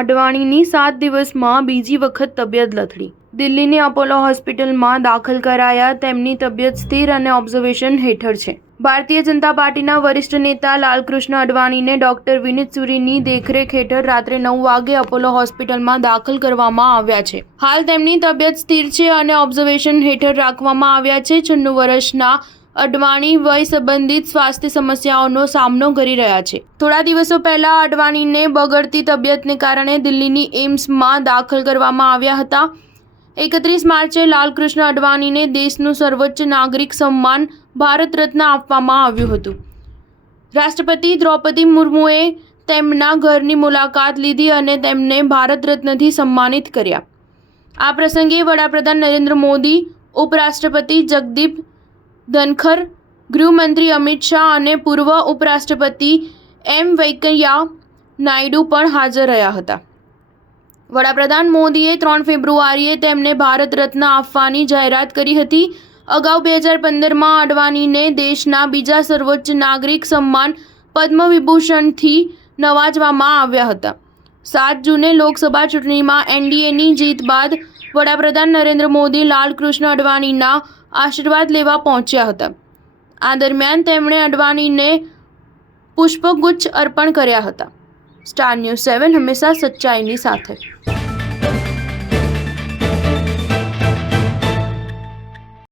અડવાણીની 7 દિવસમાં બીજી વખત તબિયત લથડી. દિલ્હીની અપોલો હોસ્પિટલમાં દાખલ કરાયા. તેમની તબિયત સ્થિર અને ઓબ્ઝર્વેશન હેઠળ છે. ભારતીય જનતા પાર્ટીના વરિષ્ઠ નેતા લાલકૃષ્ણ અડવાણીને ડોક્ટર વિનીત સૂરીની દેખરેખ હેઠળ રાત્રે 9 વાગે અપોલો હોસ્પિટલમાં દાખલ કરવામાં આવ્યા છે. હાલ તેમની તબિયત સ્થિર છે અને ઓબ્ઝર્વેશન હેઠળ રાખવામાં આવ્યા છે. 96 વર્ષના અડવાણી વય સંબંધિત સ્વાસ્થ્ય સમસ્યાઓનો સામનો કરી રહ્યા છે. થોડા દિવસો પહેલા અડવાણીને બગડતી તબિયતને કારણે દિલ્હીની એમ્સમાં દાખલ કરવામાં આવ્યા હતા. 31 માર્ચે લાલકૃષ્ણ અડવાણીને દેશનું સર્વોચ્ચ નાગરિક સન્માન ભારત રત્ન આપવામાં આવ્યું હતું. રાષ્ટ્રપતિ દ્રૌપદી મુર્મુએ તેમના ઘરની મુલાકાત લીધી અને તેમને ભારત રત્નથી સન્માનિત કર્યા. આ પ્રસંગે વડાપ્રધાન નરેન્દ્ર મોદી, ઉપરાષ્ટ્રપતિ જગદીપ ધનખર, ગૃહમંત્રી અમિત શાહ અને પૂર્વ ઉપરાષ્ટ્રપતિ એમ વેંકૈયા નાયડુ પણ હાજર રહ્યા હતા. વડાપ્રધાન મોદીએ 3 ફેબ્રુઆરીએ તેમને ભારત રત્ન આપવાની જાહેરાત કરી હતી. અગાઉ 2015માં અડવાણીને દેશના બીજા સર્વોચ્ચ નાગરિક સન્માન પદ્મ વિભૂષણથી નવાજવામાં આવ્યા હતા. 7 જૂને લોકસભા ચૂંટણીમાં એનડીએની જીત બાદ વડાપ્રધાન નરેન્દ્ર મોદી લાલકૃષ્ણ અડવાણીના આશીર્વાદ લેવા પહોંચ્યા હતા. આ દરમિયાન તેમણે અડવાણીને પુષ્પગુચ્છ અર્પણ કર્યા હતા. સ્ટાર ન્યૂઝ 7 હંમેશા સચ્ચાઈની સાથે.